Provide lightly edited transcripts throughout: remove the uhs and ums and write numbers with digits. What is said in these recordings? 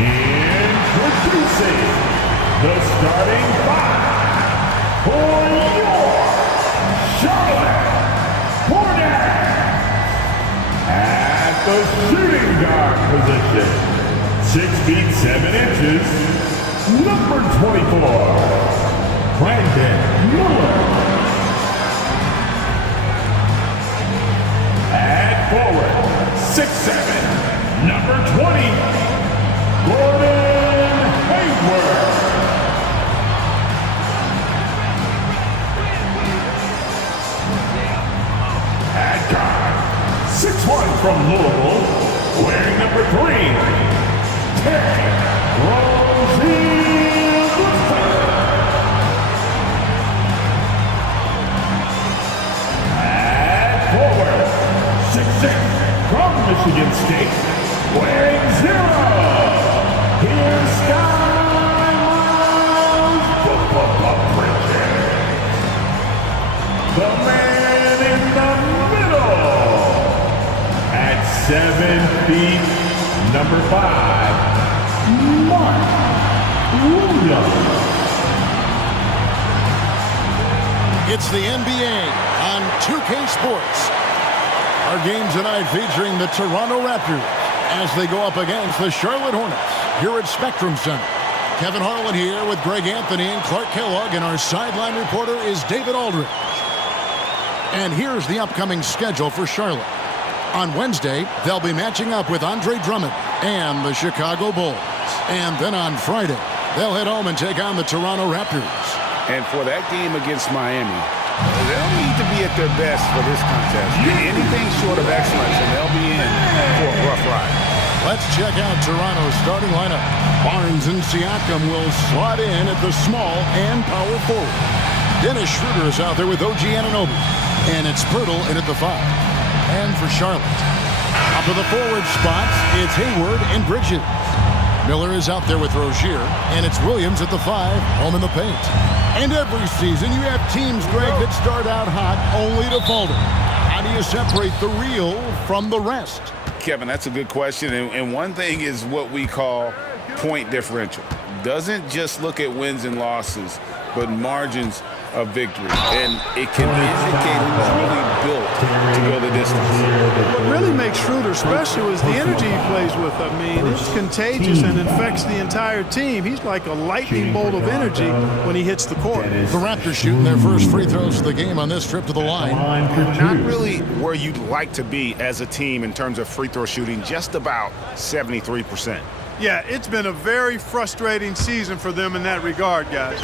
Introducing the starting five for your Charlotte Hornets. At the shooting guard position, 6 feet 7 inches, number 24, Brandon Miller. At forward, 6'7", number 20, Gordon Hayward. At guard, 6'1" from Louisville, wearing number 3, Terry Rozier. At forward, 6'6", from Michigan State, wearing 0. Here's Skiles Bridges. The man in the middle. At 7 feet, number 5, Mark Williams. It's the NBA on 2K Sports. Our game tonight featuring the Toronto Raptors as they go up against the Charlotte Hornets here at Spectrum Center. Kevin Harlan here with Greg Anthony and Clark Kellogg, and our sideline reporter is David Aldridge. And here's the upcoming schedule for Charlotte. On Wednesday, they'll be matching up with Andre Drummond and the Chicago Bulls. And then on Friday, they'll head home and take on the Toronto Raptors. And for that game against Miami, they'll need to be at their best for this contest. Anything short of excellence, and they'll be in for a rough ride. Let's check out Toronto's starting lineup. Barnes and Siakam will slot in at the small and power forward. Dennis Schroeder is out there with OG Anunoby. And it's Pirtle in at the 5. And for Charlotte, up to the forward spots, it's Hayward and Bridges. Miller is out there with Rozier, and it's Williams at the 5, home in the paint. And every season you have teams, Greg, that start out hot only to falter. How do you separate the real from the rest? Kevin, that's a good question. And one thing is what we call point differential. Doesn't just look at wins and losses, but margins of victory. And it can indicate who's really built to go the distance. What really makes Schroeder special is the energy he plays with. I mean, it's contagious and infects the entire team. He's like a lightning bolt of energy when he hits the court. The Raptors shooting their first free throws of the game on this trip to the line. Not really where you'd like to be as a team in terms of free throw shooting, just about 73%. Yeah, it's been a very frustrating season for them in that regard, guys.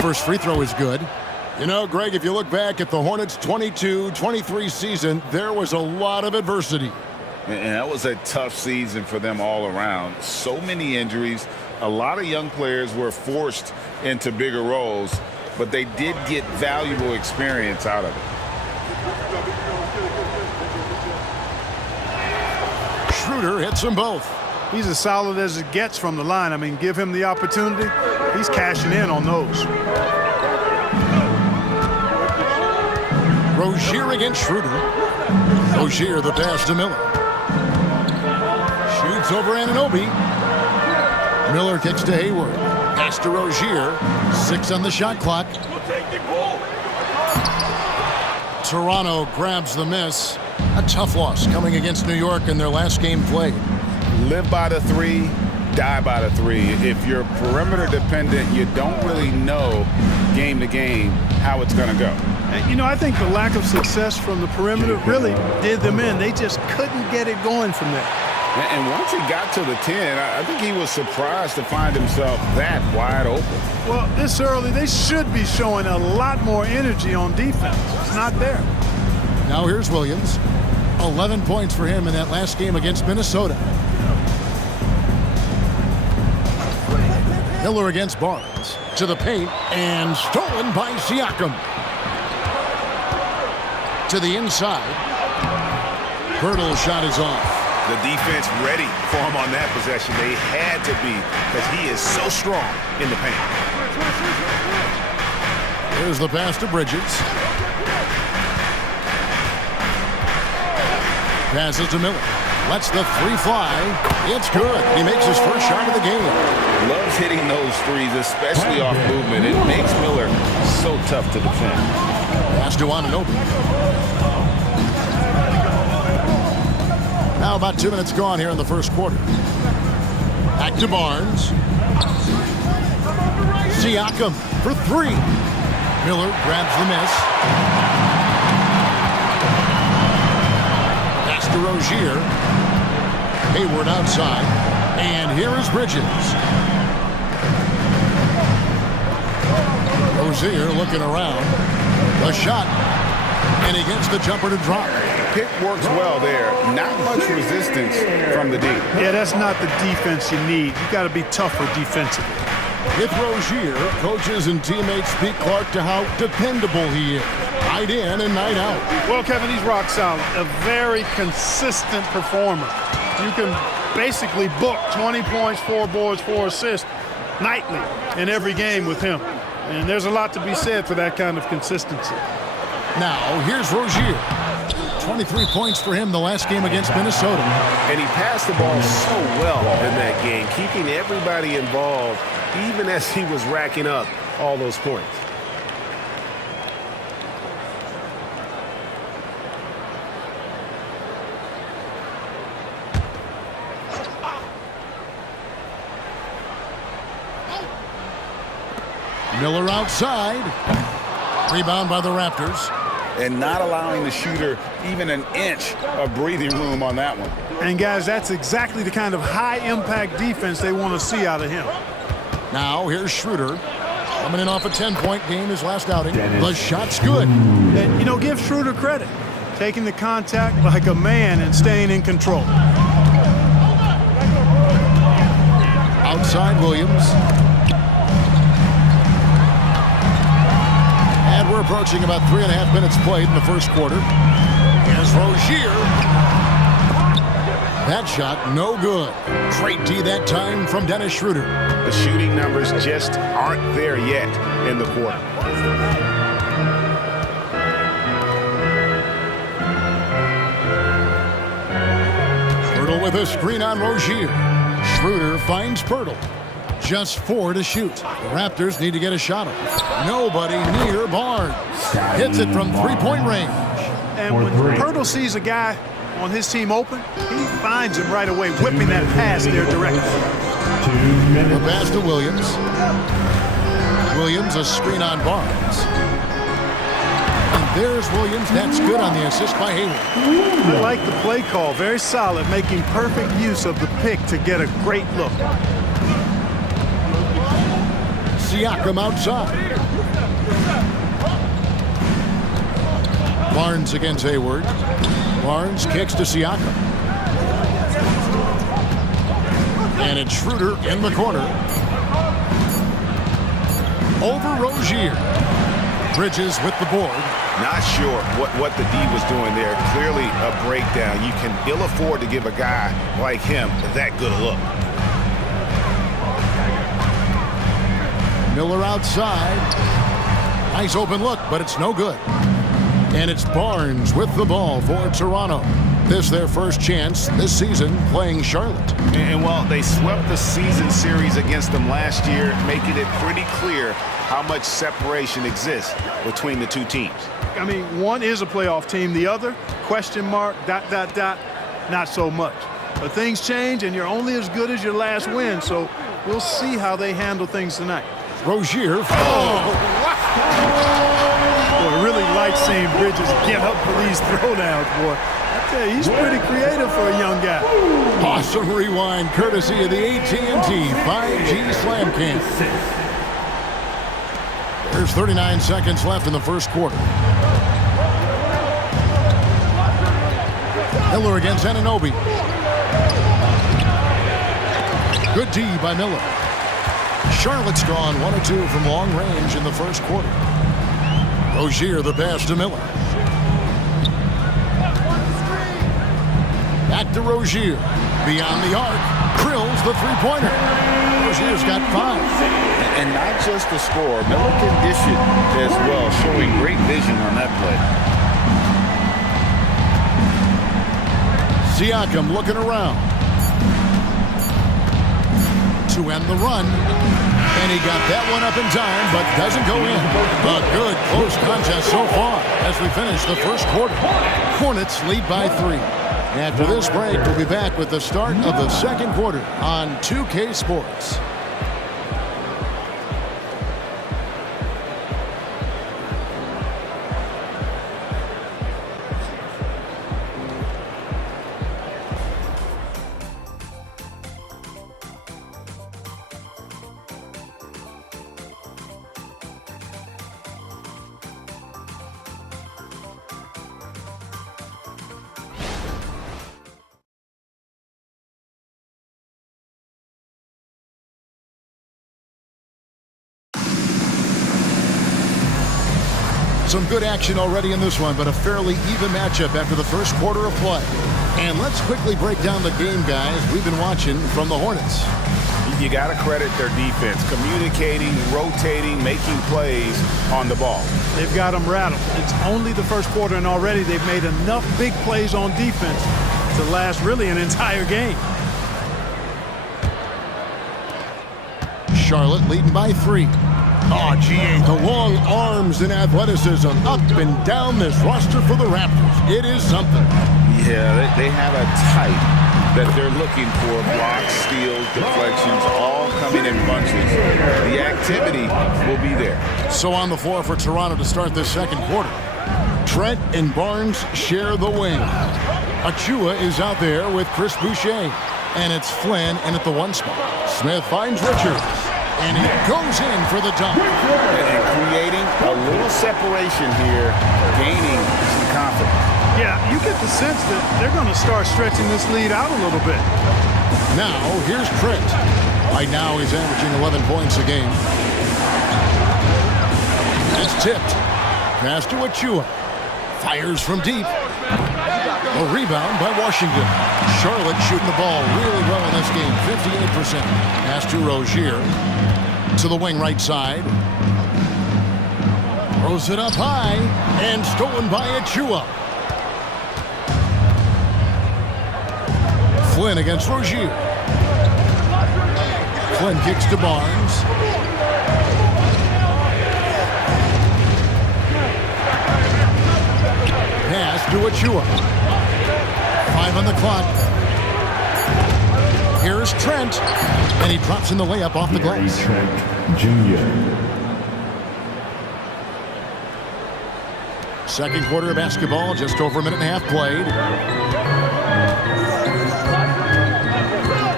First free throw is good. You know, Greg, if you look back at the Hornets' 22-23 season, there was a lot of adversity. And that was a tough season for them all around. So many injuries. A lot of young players were forced into bigger roles, but they did get valuable experience out of it. Schroeder hits them both. He's as solid as it gets from the line. I mean, give him the opportunity. He's cashing in on those. Rozier against Schroeder. Rozier the pass to Miller. Shoots over Anunoby. Miller kicks to Hayward. Pass to Rozier. 6 on the shot clock. Toronto grabs the miss. A tough loss coming against New York in their last game played. Live by the 3, die by the 3. If you're perimeter dependent, you don't really know game to game how it's going to go. You know, I think the lack of success from the perimeter really did them in. They just couldn't get it going from there. And once he got to the 10, I think he was surprised to find himself that wide open. Well, this early, they should be showing a lot more energy on defense. It's not there. Now here's Williams. 11 points for him in that last game against Minnesota. Miller against Barnes. To the paint, and stolen by Siakam. To the inside. Pirtle shot is off. The defense ready for him on that possession. They had to be, because he is so strong in the paint. Here's the pass to Bridges. Passes to Miller. Lets the three fly. It's good. He makes his first shot of the game. Loves hitting those threes, especially off movement. It makes Miller so tough to defend. Pass to Anunoby. Now about 2 minutes gone here in the first quarter. Back to Barnes. Siakam for three. Miller grabs the miss. Pass to Rozier. Hayward outside. And here is Bridges. Rozier looking around. The shot. And he gets the jumper to drop. Pick works well there. Not much resistance from the D. Yeah, that's not the defense you need. You got to be tougher defensively. With Rozier, coaches and teammates speak Clark to how dependable he is. Night in and night out. Well, Kevin, he's rock solid. A very consistent performer. You can basically book 20 points, 4 boards, 4 assists nightly in every game with him. And there's a lot to be said for that kind of consistency. Now, here's Rozier. 23 points for him the last game against Minnesota. And he passed the ball so well in that game, keeping everybody involved, even as he was racking up all those points. Miller outside. Rebound by the Raptors. And not allowing the shooter even an inch of breathing room on that one. And, guys, that's exactly the kind of high-impact defense they want to see out of him. Now, here's Schroeder. Coming in off a 10-point game his last outing. The shot's good. And, you know, give Schroeder credit. Taking the contact like a man and staying in control. Outside Williams. And we're approaching about 3.5 minutes played in the first quarter. Here's Rozier. That shot, no good. Great D that time from Dennis Schroeder. The shooting numbers just aren't there yet in the quarter. Pirtle with a screen on Rozier. Schroeder finds Pirtle. Just 4 to shoot. The Raptors need to get a shot off. Nobody near Barnes. Hits it from three-point range. And when Pirtle sees a guy on his team open, he finds him right away, whipping that pass there directly. 2 minutes. The pass to Williams. Williams, a screen on Barnes. And there's Williams. That's good on the assist by Hayward. I like the play call. Very solid, making perfect use of the pick to get a great look. Siakam outside. Barnes against Hayward. Barnes kicks to Siakam. And it's Schroeder in the corner. Over Rozier. Bridges with the board. Not sure what the D was doing there. Clearly a breakdown. You can ill afford to give a guy like him that good a look. Miller outside. Nice open look, but it's no good. And it's Barnes with the ball for Toronto. This their first chance this season playing Charlotte. And well, they swept the season series against them last year, making it pretty clear how much separation exists between the two teams. I mean, one is a playoff team. The other, question mark, ... not so much. But things change, and you're only as good as your last win. So we'll see how they handle things tonight. Rozier. Boy, I really like seeing Bridges get up for these throwdowns, boy. I tell you, he's pretty creative for a young guy. Awesome rewind courtesy of the AT&T 5G Slam Cam. There's 39 seconds left in the first quarter. Miller against Anunoby. Good D by Miller. Charlotte's gone 1 of 2 from long range in the first quarter. Rozier the pass to Miller. Back to Rozier. Beyond the arc. Drills the three-pointer. Rozier's got 5. And not just the score. Miller can dish it as well, showing great vision on that play. Siakam looking around. To end the run. And he got that one up in time, but doesn't go in. A good close contest so far as we finish the first quarter. Hornets lead by 3. After this break, we'll be back with the start of the second quarter on 2K Sports. Some good action already in this one, but a fairly even matchup after the first quarter of play. And let's quickly break down the game, guys, we've been watching from the Hornets. You got to credit their defense, communicating, rotating, making plays on the ball. They've got them rattled. It's only the first quarter, and already they've made enough big plays on defense to last really an entire game. Charlotte leading by 3. Oh, GA, the long arms and athleticism up and down this roster for the Raptors. It is something. Yeah, they have a type that they're looking for. Blocks, steals, deflections, all coming in bunches. The activity will be there. So on the floor for Toronto to start this second quarter. Trent and Barnes share the wing. Achua is out there with Chris Boucher. And it's Flynn in at the 1 spot. Smith finds Richards. And he goes in for the dunk. And creating a little separation here, gaining some confidence. Yeah, you get the sense that they're going to start stretching this lead out a little bit. Now, here's Trent. Right now, he's averaging 11 points a game. It's tipped. Pass to Achua. Fires from deep. A rebound by Washington. Charlotte shooting the ball really well in this game, 58%. Pass to Rozier. To the wing right side. Throws it up high. And stolen by Achua. Flynn against Rozier. Flynn kicks to Barnes. Pass to Achua. 5 on the clock. Here's Trent. And he drops in the layup off the glass. Trent Jr. Second quarter of basketball, just over a minute and a half played.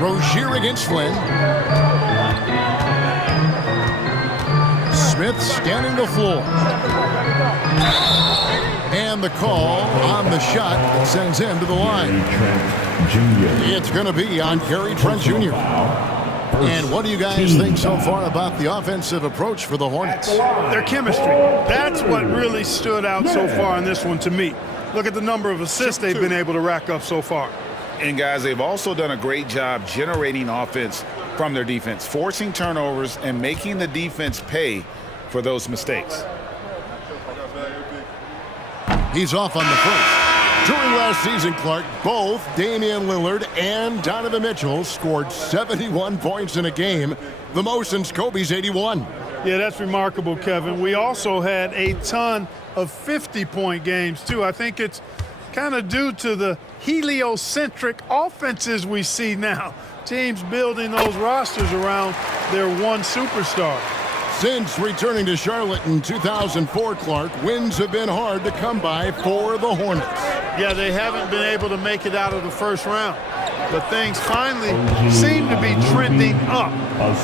Rozier against Flynn. Smith scanning the floor. And the call on the shot that sends him to the line. Trent Jr. It's going to be on Gary Trent Jr. And what do you guys think so far about the offensive approach for the Hornets? Their chemistry. That's what really stood out so far in this one to me. Look at the number of assists they've been able to rack up so far. And, guys, they've also done a great job generating offense from their defense, forcing turnovers and making the defense pay for those mistakes. He's off on the first. During last season, Clark, both Damian Lillard and Donovan Mitchell scored 71 points in a game, the most since Kobe's 81. Yeah, that's remarkable, Kevin. We also had a ton of 50-point games, too. I think it's kind of due to the heliocentric offenses we see now. Teams building those rosters around their one superstar. Since returning to Charlotte in 2004, Clark, wins have been hard to come by for the Hornets. Yeah, they haven't been able to make it out of the first round. But things finally seem to be trending up.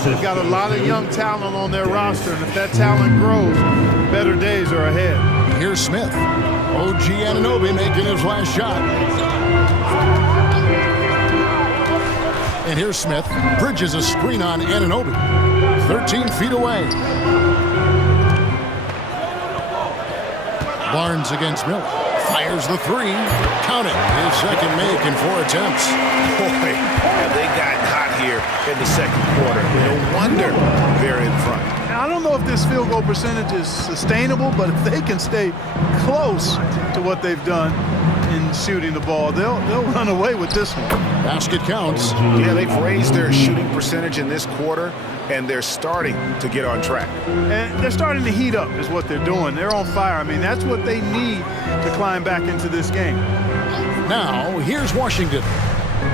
They've got a lot of young talent on their roster, and if that talent grows, better days are ahead. Here's Smith. OG Anunoby making his last shot. And here's Smith. Bridges a screen on Anunoby. 13 feet away. Barnes against Miller. Fires the 3. Count it. His second make in 4 attempts. Boy, have they gotten hot here in the second quarter. No wonder they're in front. Now, I don't know if this field goal percentage is sustainable, but if they can stay close to what they've done, in shooting the ball. They'll run away with this one. Basket counts. Yeah, they've raised their shooting percentage in this quarter, and they're starting to get on track. And they're starting to heat up is what they're doing. They're on fire. I mean, that's what they need to climb back into this game. Now, here's Washington.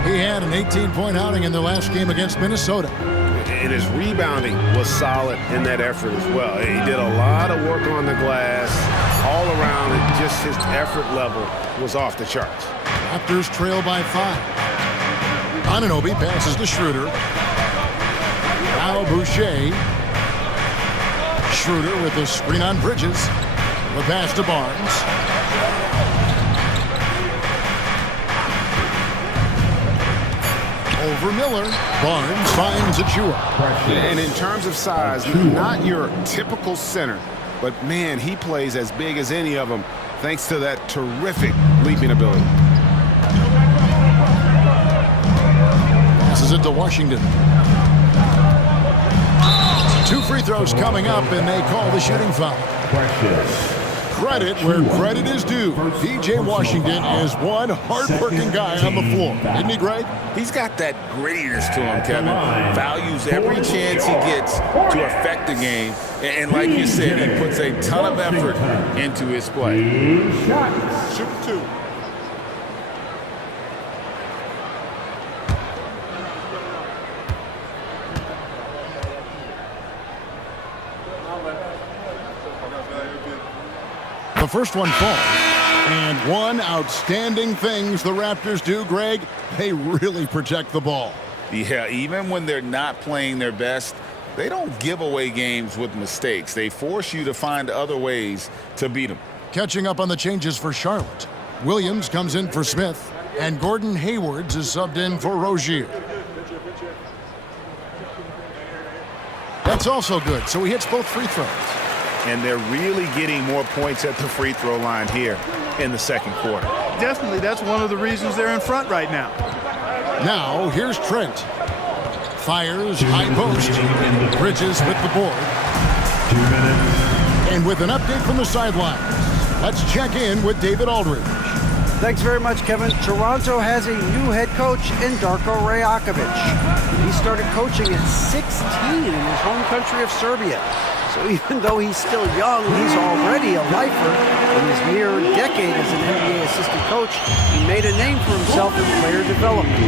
He had an 18-point outing in their last game against Minnesota. And his rebounding was solid in that effort as well. He did a lot of work on the glass all around, and just his effort level was off the charts. Raptors trail by 5. Anunoby passes to Schroeder. Now Boucher. Schroeder with the screen on Bridges. The pass to Barnes. Over Miller. Barnes finds Achua. And in terms of size, not your typical center, but man, he plays as big as any of them thanks to that terrific leaping ability. Passes it to Washington. 2 free throws coming up, and they call the shooting foul. Credit where credit is due. P.J. Washington is one hard-working guy on the floor. Isn't he, Greg? He's got that grittiness to him, Kevin. Values every chance he gets to affect the game. And like you said, he puts a ton of effort into his play. Shoot 2. The first one falls. And one outstanding things the Raptors do, Greg, they really protect the ball. Yeah, even when they're not playing their best, they don't give away games with mistakes. They force you to find other ways to beat them. Catching up on the changes for Charlotte. Williams comes in for Smith, and Gordon Haywards is subbed in for Rozier. That's also good, so he hits both free throws. And they're really getting more points at the free throw line here in the second quarter. Definitely, that's one of the reasons they're in front right now. Now, here's Trent. Fires, high post. Bridges with the board. 2 minutes. And with an update from the sideline, let's check in with David Aldridge. Thanks very much, Kevin. Toronto has a new head coach in Darko Rajakovic. He started coaching at 16 in his home country of Serbia. So even though he's still young, he's already a lifer. In his mere decade as an NBA assistant coach, he made a name for himself in player development.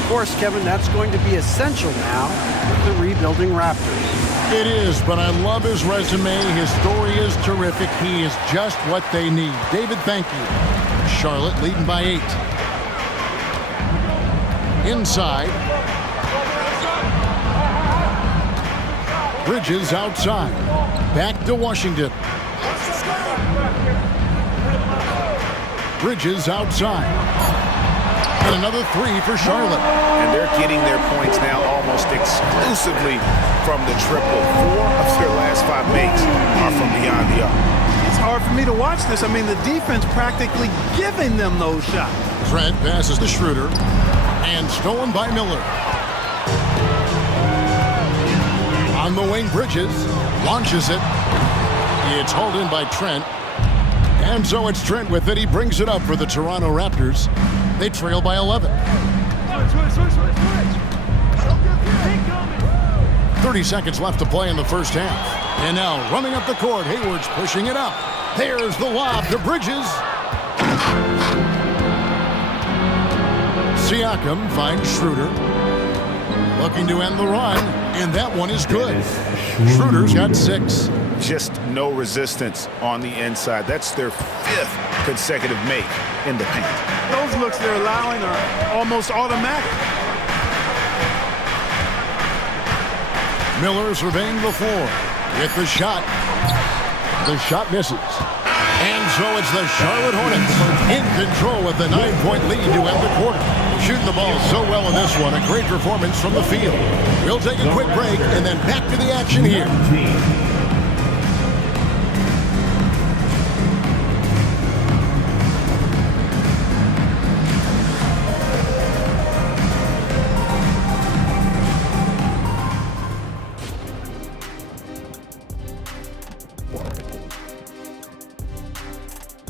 Of course, Kevin, that's going to be essential now with the rebuilding Raptors. It is, but I love his resume. His story is terrific. He is just what they need. David, thank you. Charlotte leading by 8. Inside. Bridges outside. Back to Washington. Bridges outside. And another 3 for Charlotte. And they're getting their points now almost exclusively from the triple. 4 of their last 5 makes are from beyond the arc. It's hard for me to watch this. I mean, the defense practically giving them those shots. Trent passes to Schroeder. And stolen by Miller. On the wing, Bridges launches it. It's hauled in by Trent. And so it's Trent with it. He brings it up for the Toronto Raptors. They trail by 11. 30 seconds left to play in the first half. And now running up the court, Hayward's pushing it up. There's the lob to Bridges. Siakam finds Schroeder. Looking to end the run, and that one is good. Schroeder's got 6. Just no resistance on the inside. That's their 5th consecutive make in the paint. Those looks they're allowing are almost automatic. Miller surveying the floor with the shot. The shot misses. And so it's the Charlotte Hornets in control with the 9-point lead to end the quarter. Shooting the ball so well in this one. A great performance from the field. We'll take a quick break and then back to the action here.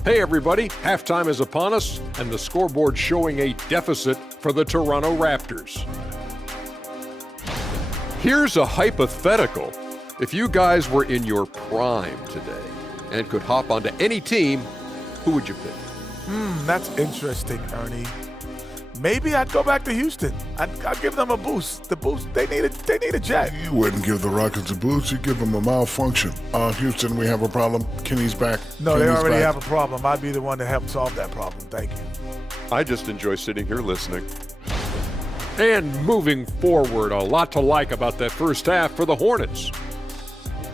Hey everybody, halftime is upon us and the scoreboard showing a deficit for the Toronto Raptors. Here's a hypothetical. If you guys were in your prime today and could hop onto any team, who would you pick? That's interesting, Ernie. Maybe I'd go back to Houston. I'd give them a boost. The boost, they need a jet. You wouldn't give the Rockets a boost. You give them a malfunction. Houston, we have a problem. Kenny's back. No, they already have a problem. I'd be the one to help solve that problem. Thank you. I just enjoy sitting here listening. And moving forward, a lot to like about that first half for the Hornets.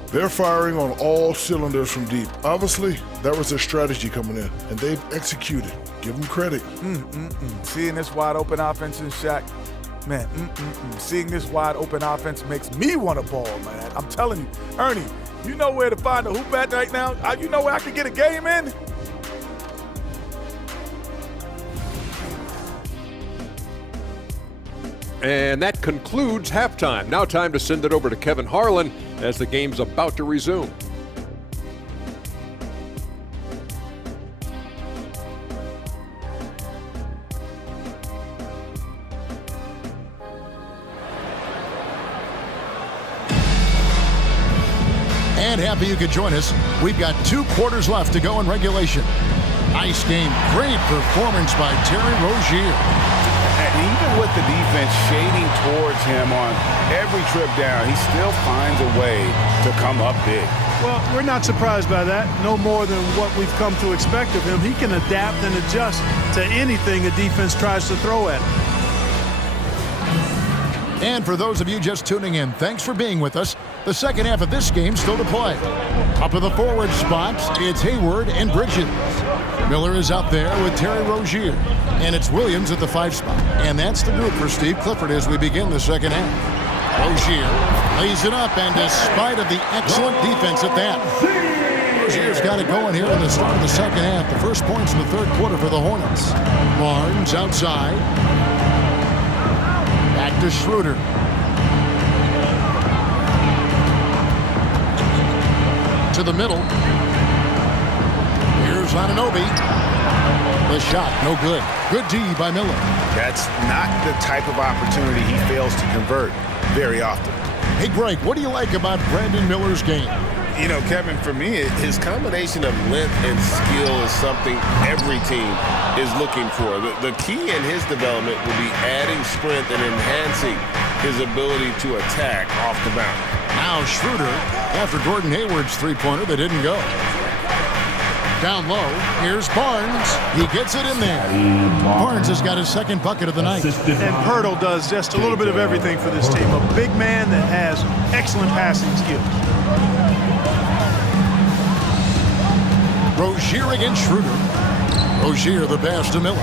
They're firing on all cylinders from deep. Obviously, that was their strategy coming in, and they've executed. Give them credit. Seeing this wide open offense in Shaq, man, seeing this wide open offense makes me want to ball, man. I'm telling you, Ernie, you know where to find a hoop at right now? You know where I can get a game in? And that concludes halftime. Now time to send it over to Kevin Harlan as the game's about to resume. And happy you could join us. We've got 2 quarters left to go in regulation. Nice game. Great performance by Terry Rozier. And even with the defense shading towards him on every trip down, he still finds a way to come up big. Well, we're not surprised by that. No more than what we've come to expect of him. He can adapt and adjust to anything a defense tries to throw at him. And for those of you just tuning in, thanks for being with us. The second half of this game still to play. Up to the forward spots, it's Hayward and Bridges. Miller is out there with Terry Rozier. And it's Williams at the 5 spot. And that's the group for Steve Clifford as we begin the second half. Rozier lays it up, and despite of the excellent defense at that, Rozier's got it going here in the start of the second half. The first points in the third quarter for the Hornets. Barnes outside. Back to Schroeder. To the middle. Here's Anunoby. The shot, no good. Good D by Miller. That's not the type of opportunity he fails to convert very often. Hey, Greg, what do you like about Brandon Miller's game? You know, Kevin, for me, his combination of length and skill is something every team is looking for. The key in his development will be adding strength and enhancing his ability to attack off the bounce. Now Schroeder, after Gordon Hayward's three-pointer that didn't go. Down low, here's Barnes. He gets it in there. Barnes has got his second bucket of the night. And Pirtle does just a little bit of everything for this team. A big man that has excellent passing skills. Rozier against Schroeder. Rozier the pass to Miller.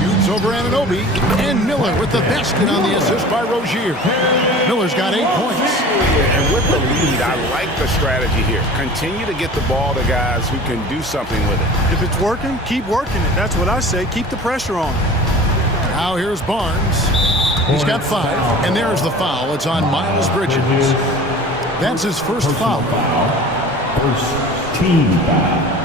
Shoots over Anunoby. And Miller with the basket on the assist by Rozier. Miller's got 8 points. And with the lead, I like the strategy here. Continue to get the ball to guys who can do something with it. If it's working, keep working it. That's what I say. Keep the pressure on. Now here's Barnes. He's got 5. And there's the foul. It's on Miles Bridges. That's his first foul. First team foul.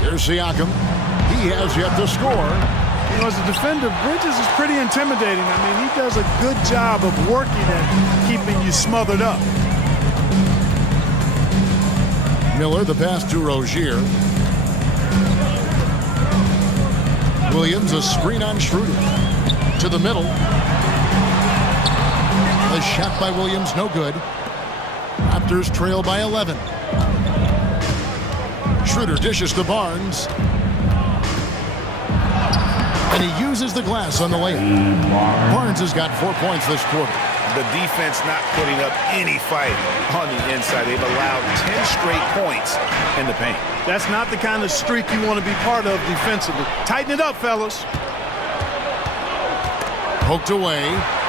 Here's Siakam. He has yet to score. You know, as a defender, Bridges is pretty intimidating. I mean, he does a good job of working at keeping you smothered up. Miller, the pass to Rozier. Williams, a screen on Schroeder. To the middle. The shot by Williams, no good. Raptors trail by 11. Schroeder dishes to Barnes. And he uses the glass on the layup. Barnes has got 4 points this quarter. The defense not putting up any fight on the inside. They've allowed 10 straight points in the paint. That's not the kind of streak you want to be part of defensively. Tighten it up, fellas. Poked away.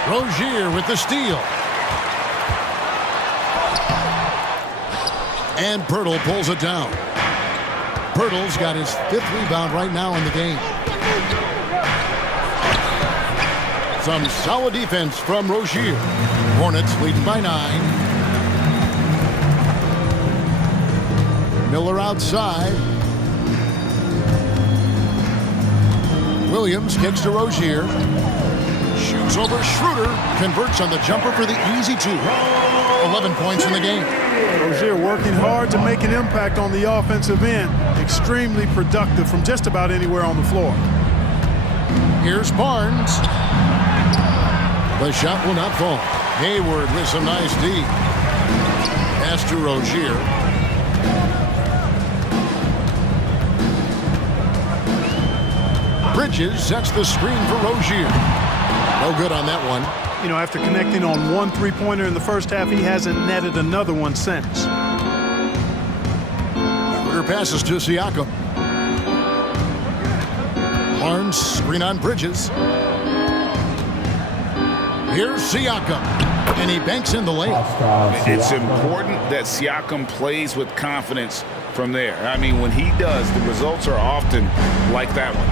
Rozier with the steal. And Pirtle pulls it down. Pirtle's got his 5th rebound right now in the game. Some solid defense from Rozier. Hornets leading by 9. Miller outside. Williams kicks to Rozier. Shoots over Schroeder. Converts on the jumper for the easy 2. 11 points in the game. Rozier working hard to make an impact on the offensive end. Extremely productive from just about anywhere on the floor. Here's Barnes. The shot will not fall. Hayward with some nice D. Pass to Rozier. Bridges sets the screen for Rozier. No good on that one. You know, after connecting on one three-pointer in the first half, he hasn't netted another one since. Schroeder passes to Siakam. Barnes screen on Bridges. Here's Siakam, and he banks in the layup. It's important that Siakam plays with confidence from there. I mean, when he does, the results are often like that one.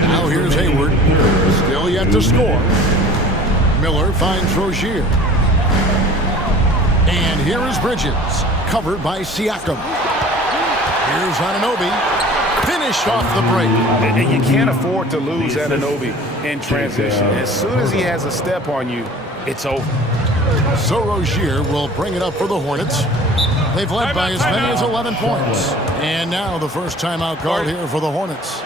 Now here's Hayward. Still yet to score. Miller finds Rozier. And here is Bridges, covered by Siakam. Here's Anunoby. Finished off the break. And you can't afford to lose Anunoby in transition. As soon as he has a step on you, it's over. So Rozier will bring it up for the Hornets. They've led by as many as 11 points. And now the first timeout called here for the Hornets.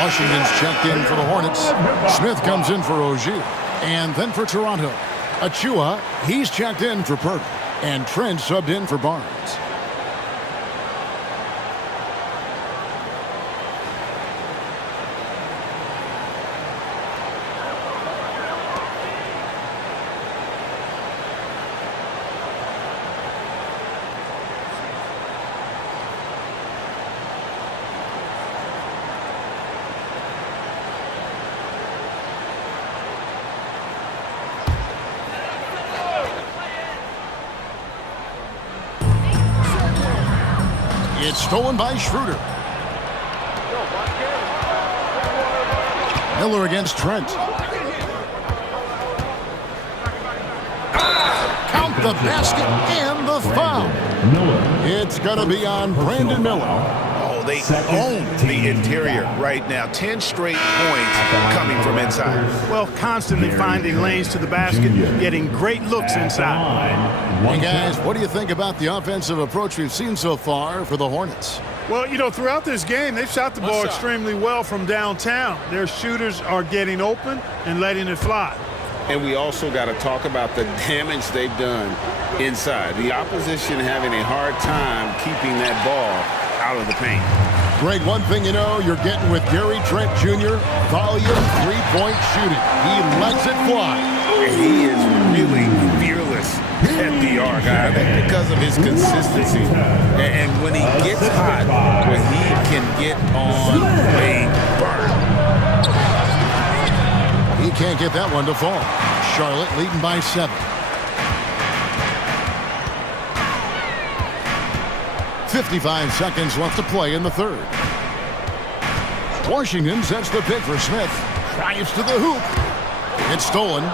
Washington's checked in for the Hornets. Smith comes in for Rozier. And then for Toronto, Achua, he's checked in for Perk. And Trent subbed in for Barnes. It's stolen by Schroeder. Miller against Trent. Count the basket and the foul. It's going to be on Brandon Miller. Oh, they own the interior right now. 10 straight points coming from inside. Well, constantly finding lanes to the basket, getting great looks inside. Hey guys, what do you think about the offensive approach we've seen so far for the Hornets? Well, you know, throughout this game, they've shot the ball extremely well from downtown. Their shooters are getting open and letting it fly. And we also got to talk about the damage they've done inside. The opposition having a hard time keeping that ball out of the paint. Greg, one thing you know you're getting with Gary Trent Jr., volume three-point shooting. He lets it fly. He is really fearless at the arc, guy, because of his consistency. And when he gets hot, when he can get on a burn. Can't get that one to fall. Charlotte leading by 7. 55 seconds left to play in the third. Washington sets the pick for Smith. Drives to the hoop. It's stolen.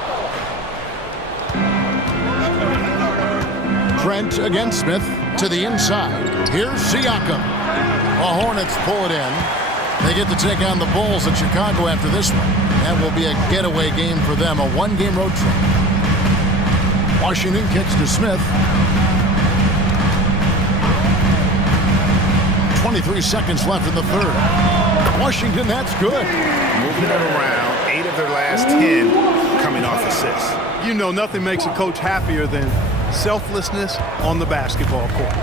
Trent against Smith to the inside. Here's Siakam. The Hornets pull it in. They get to take on the Bulls at Chicago after this one. That will be a getaway game for them, a one-game road trip. Washington kicks to Smith. 23 seconds left in the third. Washington, that's good. Moving it around, 8 of their last 10 coming off assists. You know, nothing makes a coach happier than selflessness on the basketball court.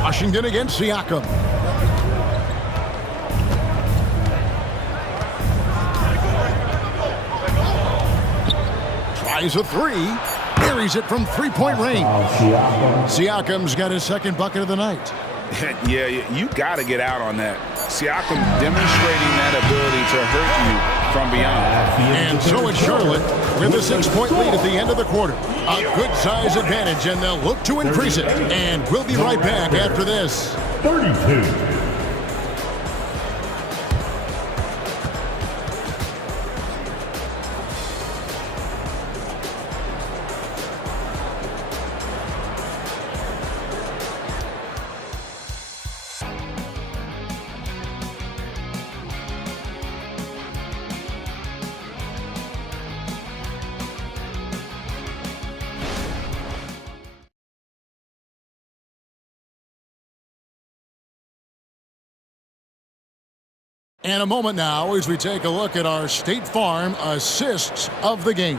Washington against Siakam. Tries a three. Buries it from three-point range. Siakam's got his second bucket of the night. Yeah, you got to get out on that. Siakam demonstrating that ability to hurt you from beyond. And so it's Charlotte with a 6-point lead at the end of the quarter. A good size advantage, and they'll look to increase it. And we'll be right back after this. 32. And a moment now as we take a look at our State Farm assists of the game.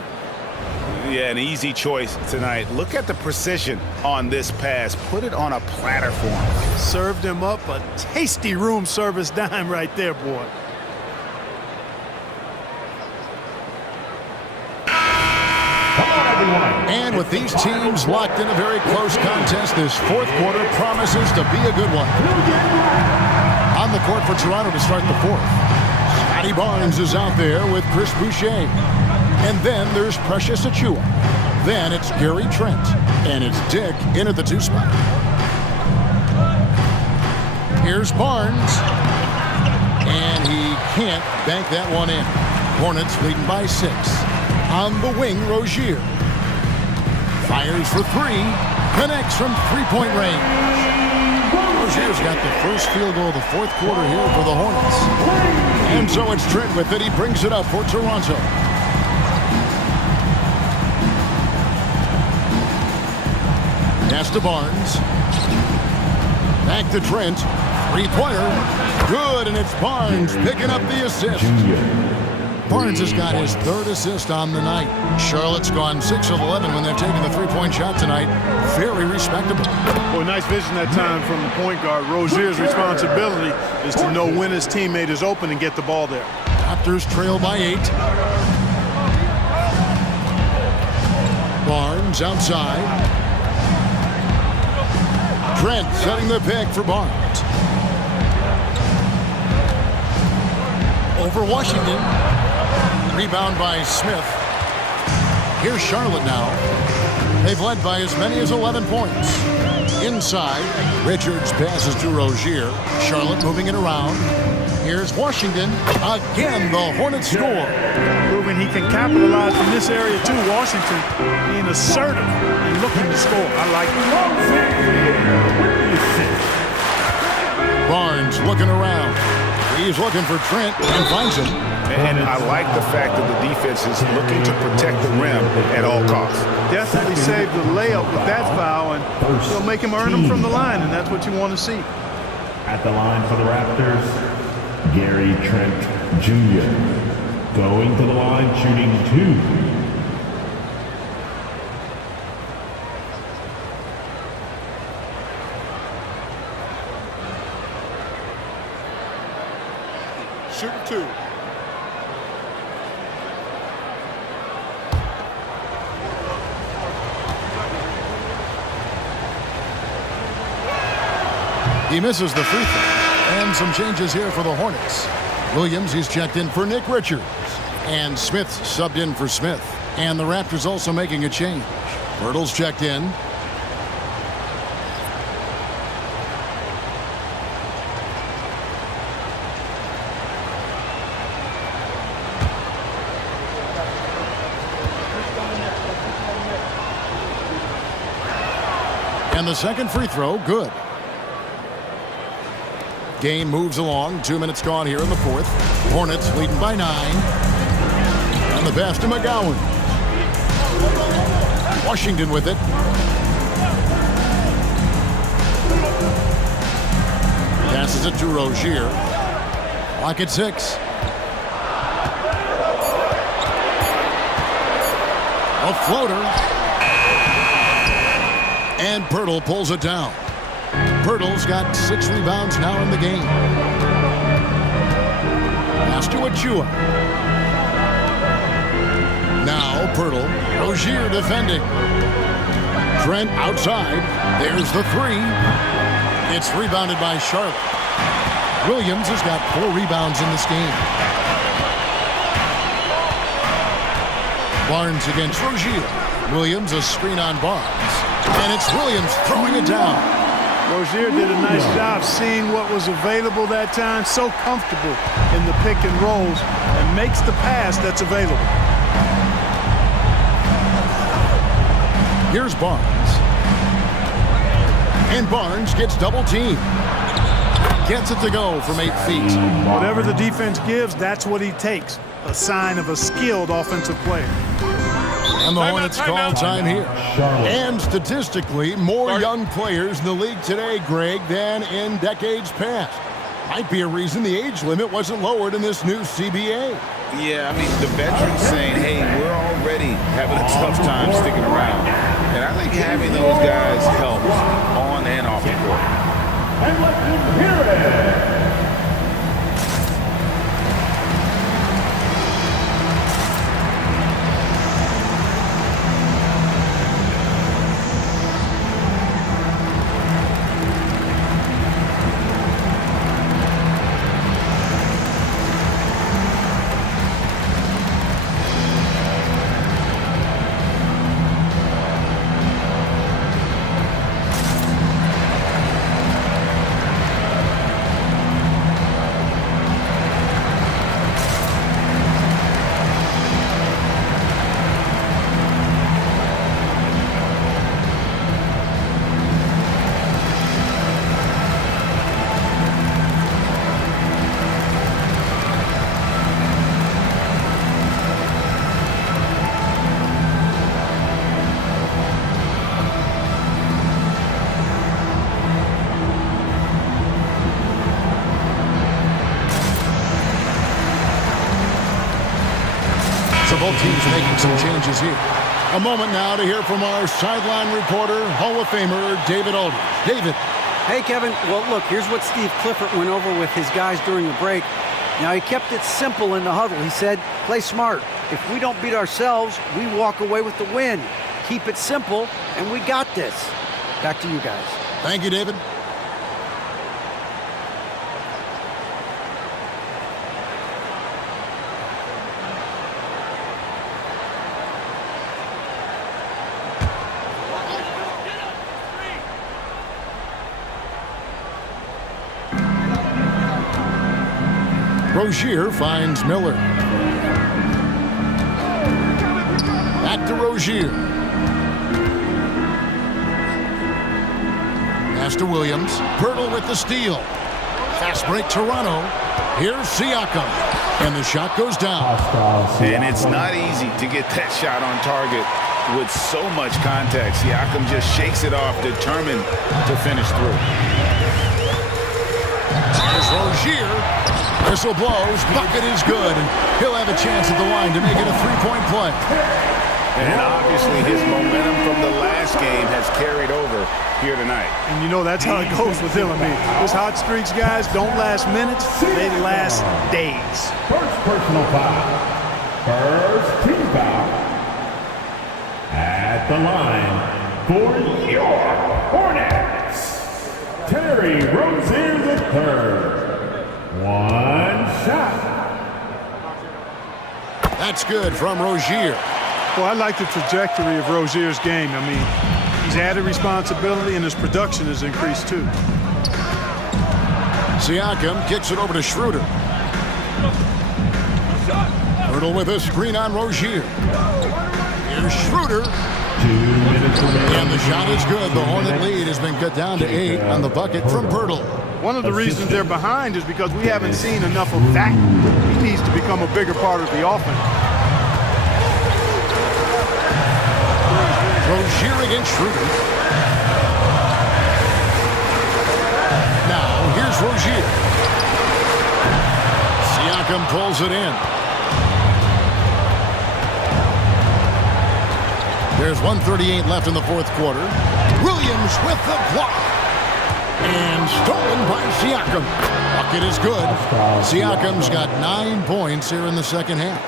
Yeah, an easy choice tonight. Look at the precision on this pass. Put it on a platter for him. Served him up a tasty room service dime right there, boy. And with these teams locked in a very close contest, this fourth quarter promises to be a good one. On the court for Toronto to start the fourth. Scotty Barnes is out there with Chris Boucher. And then there's Precious Achiuwa. Then it's Gary Trent. And it's Dick in at the 2 spot. Here's Barnes. And he can't bank that one in. Hornets leading by 6. On the wing, Rozier. Fires for 3. Connects from three-point range. Rozier's got the first field goal of the fourth quarter here for the Hornets. And so it's Trent with it. He brings it up for Toronto. Pass to Barnes. Back to Trent. Three-pointer. Good, and it's Barnes picking up the assist. Barnes has got his 3rd assist on the night. Charlotte's gone 6 of 11 when they've taken the three-point shot tonight. Very respectable. Boy, nice vision that time from the point guard. Rozier's responsibility is to know when his teammate is open and get the ball there. Raptors trail by 8. Barnes outside. Trent setting the pick for Barnes. Over Washington. Rebound by Smith. Here's Charlotte now. They've led by as many as 11 points. Inside, Richards passes to Rozier. Charlotte moving it around. Here's Washington. Again, the Hornets score. Proving he can capitalize from this area too. Washington being assertive and looking to score. I like it. Barnes looking around. He's looking for Trent and finds him. And I like the fact that the defense is looking to protect the rim at all costs. Definitely saved the layup with that foul, and it'll make him earn them from the line, and that's what you want to see. At the line for the Raptors, Gary Trent Jr. Going to the line, shooting 2. Shooting 2. He misses the free throw. And some changes here for the Hornets. Williams is checked in for Nick Richards. And Smith's subbed in for Smith. And the Raptors also making a change. Birtle's checked in. And the second free throw, good. Game moves along. 2 minutes gone here in the fourth. Hornets leading by 9. And the pass to McGowan. Washington with it. Passes it to Rozier. Clock at 6. A floater. And Pirtle pulls it down. Pirtle's got 6 rebounds now in the game. Pass to Achua. Now Pirtle. Rozier defending. Trent outside. There's the 3. It's rebounded by Charlotte. Williams has got 4 rebounds in this game. Barnes against Rozier. Williams a screen on Barnes. And it's Williams throwing it down. Rozier did a nice job seeing what was available that time. So comfortable in the pick and rolls and makes the pass that's available. Here's Barnes. And Barnes gets double teamed. Gets it to go from 8 feet. Whatever the defense gives, that's what he takes. A sign of a skilled offensive player. And the Hornets call time here. And statistically, more young players in the league today, Greg, than in decades past. Might be a reason the age limit wasn't lowered in this new CBA. Yeah, I mean, the veterans saying, hey, we're already having a tough time sticking around. And I think having those guys helps on and off the court. And let's hear it. Both teams making some changes here. A moment now to hear from our sideline reporter, Hall of Famer David Aldridge. David. Hey, Kevin. Well, look, here's what Steve Clifford went over with his guys during the break. Now, he kept it simple in the huddle. He said, play smart. If we don't beat ourselves, we walk away with the win. Keep it simple, and we got this. Back to you guys. Thank you, David. Rozier finds Miller. Back to Rozier. Pass to Williams. Pirtle with the steal. Fast break Toronto. Here's Siakam. And the shot goes down. And it's not easy to get that shot on target with so much contact. Siakam just shakes it off, determined to finish through. There's Rozier. Whistle blows. Bucket is good. And he'll have a chance at the line to make it a three-point play. And obviously his momentum from the last game has carried over here tonight. And you know that's how it goes with him. I mean, those hot streaks, guys, don't last minutes. They last days. First personal foul. First team foul. At the line for your Hornets, Terry Rozier III. 1 shot. That's good from Rozier. Well, I like the trajectory of Rozier's game. I mean, he's added responsibility and his production has increased too. Siakam kicks it over to Schroeder. Hurdle with a screen on Rozier. Here's Schroeder. 2 minutes remaining. And the shot is good. The Hornet lead has been cut down to 8 on the bucket from Pirtle. One of the reasons they're behind is because we haven't seen enough of that. He needs to become a bigger part of the offense. Rozier against Schroeder. Now, here's Rozier. Siakam pulls it in. There's 1:38 left in the fourth quarter. Williams with the block. And stolen by Siakam. Bucket is good. Siakam's got 9 points here in the second half.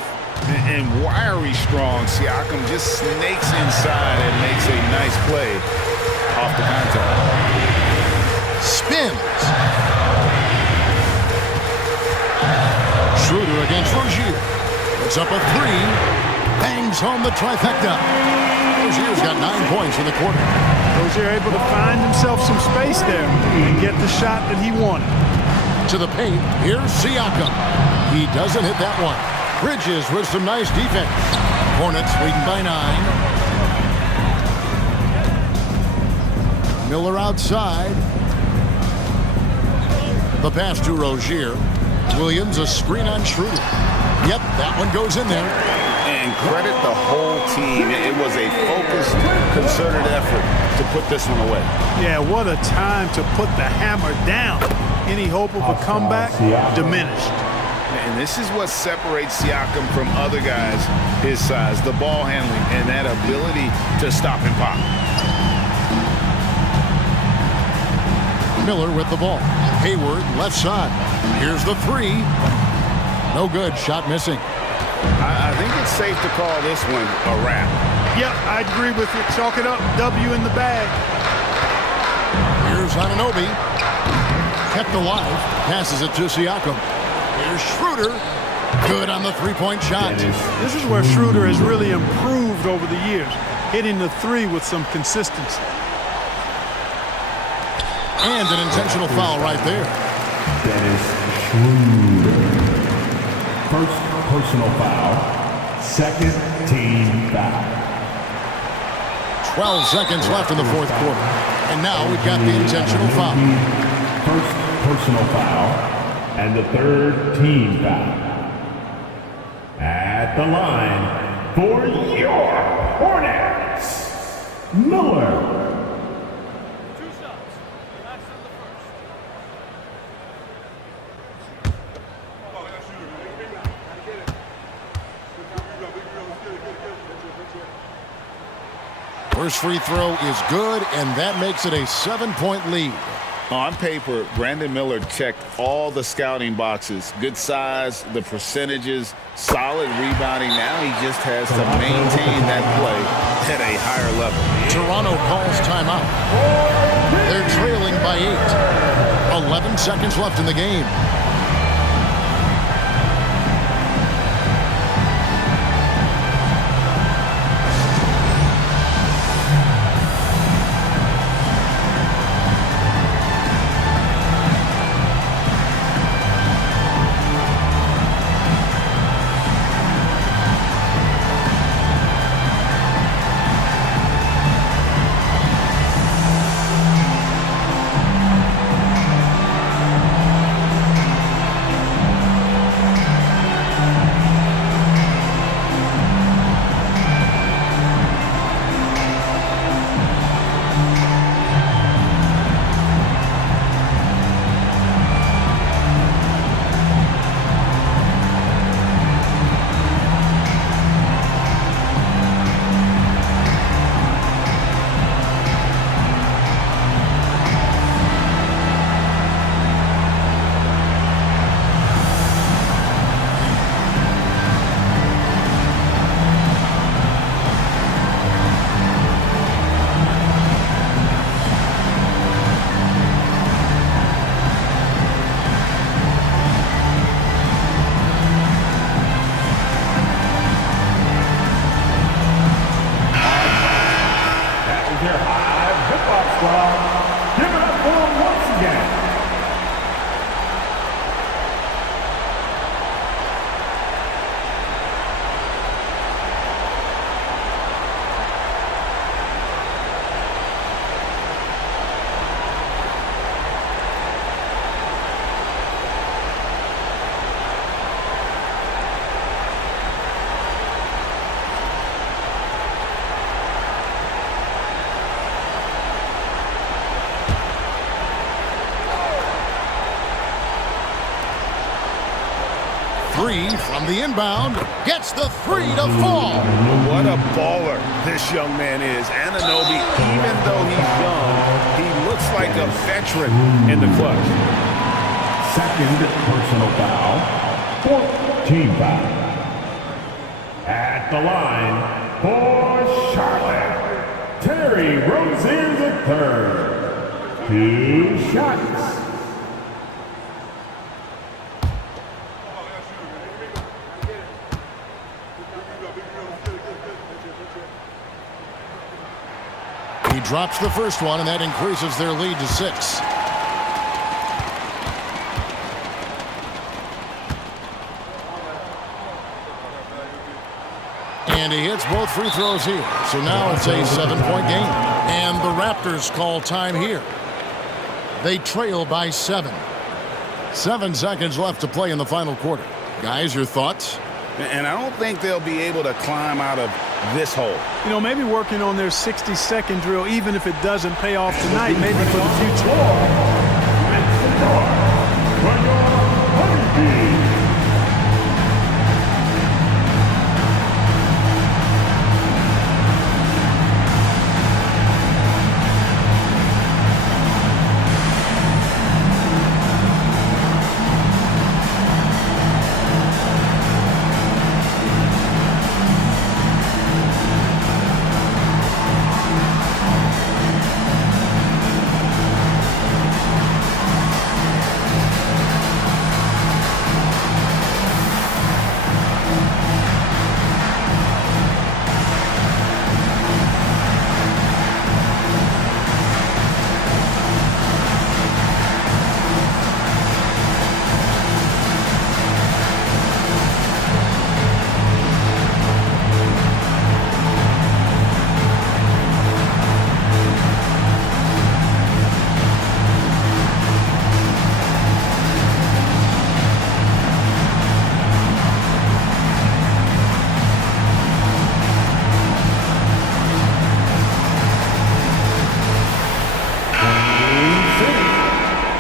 And wiry strong, Siakam just snakes inside and makes a nice play off the contact. Spins. Schroeder against Rozier. Puts up a three. Bangs home the trifecta. Rozier's got 9 points in the quarter. Rozier able to find himself some space there and get the shot that he wanted. To the paint. Here's Siakam. He doesn't hit that one. Bridges with some nice defense. Hornets leading by 9. Miller outside. The pass to Rozier. Williams a screen on Schroeder. Yep, that one goes in there. And credit the whole team. It was a focused, concerted effort to put this one away. Yeah, what a time to put the hammer down. Any hope of a comeback diminished. And this is what separates Siakam from other guys his size, the ball handling and that ability to stop and pop. Miller with the ball. Hayward left side. Here's the three. No good. Shot missing. I think it's safe to call this one a wrap. Yep, I agree with you. Chalk it up. W in the bag. Here's Anunoby. Kept alive. Passes it to Siakam. Here's Schroeder. Good on the three-point shot. This is where Schroeder has really improved over the years, hitting the three with some consistency. And an intentional foul right there. Dennis Schroeder. First personal foul. Second team foul. 12 seconds left in the fourth quarter. And now we've got the intentional foul. First personal foul. And the third team foul. At the line for your Hornets, Miller. First free throw is good, and that makes it a 7-point lead. On paper, Brandon Miller checked all the scouting boxes. Good size, the percentages, solid rebounding. Now he just has to maintain that play at a higher level. Toronto calls timeout. They're trailing by 8. 11 seconds left in the game. three from the inbound. Gets the three to fall. What a baller this young man is. Anunoby, even though he's young, he looks like a veteran in the clutch. Second personal foul. Fourth team foul. At the line for Charlotte, Terry Rozier III. 2 shots. He drops the first one, and that increases their lead to 6. And he hits both free throws here. So now it's a 7-point game. And the Raptors call time here. They trail by 7. 7 seconds left to play in the final quarter. Guys, your thoughts? And I don't think they'll be able to climb out of this hole. You know, maybe working on their 60-second drill, even if it doesn't pay off tonight, maybe for the future.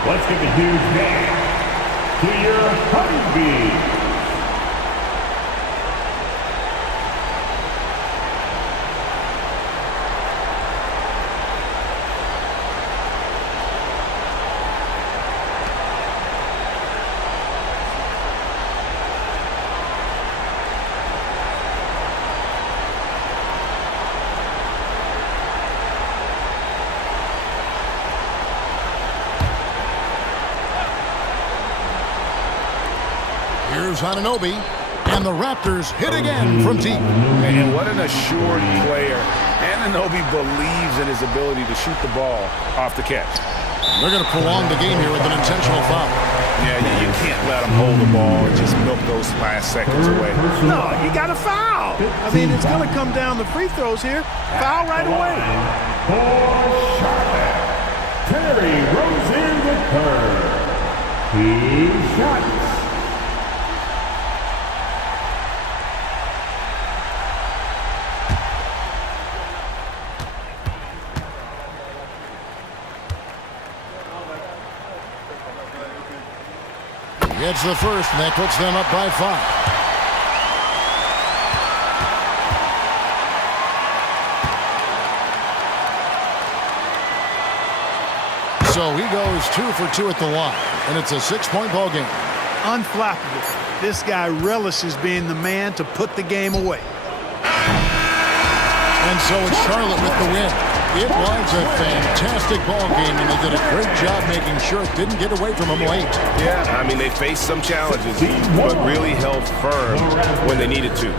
Let's give a huge hand to your Honeybees. Here's Anunoby, and the Raptors hit again from deep. And what an assured player. Anunoby believes in his ability to shoot the ball off the catch. They're going to prolong the game here with an intentional foul. Yeah, you can't let him hold the ball and just milk those last seconds away. No, you got to foul. I mean, it's going to come down to free throws here. Foul right away. For Charlotte, Terry Rozier III. 2 shots. Gets the first, and that puts them up by 5. So he goes 2 for 2 at the line, and it's a 6-point ball game. Unflappable. This guy relishes being the man to put the game away. And so it's Charlotte with the win. It was a fantastic ball game, and they did a great job making sure it didn't get away from them late. Yeah, I mean, they faced some challenges, but really held firm when they needed to.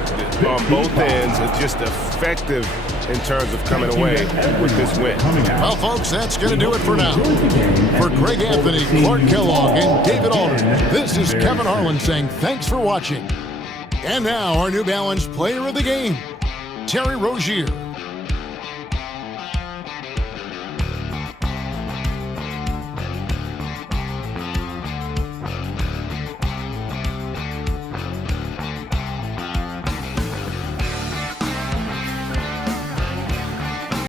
On both ends, it's just effective in terms of coming away with this win. Well, folks, that's going to do it for now. For Greg Anthony, Clark Kellogg, and David Aldridge, this is Kevin Harlan saying thanks for watching. And now, our New Balance player of the game, Terry Rozier.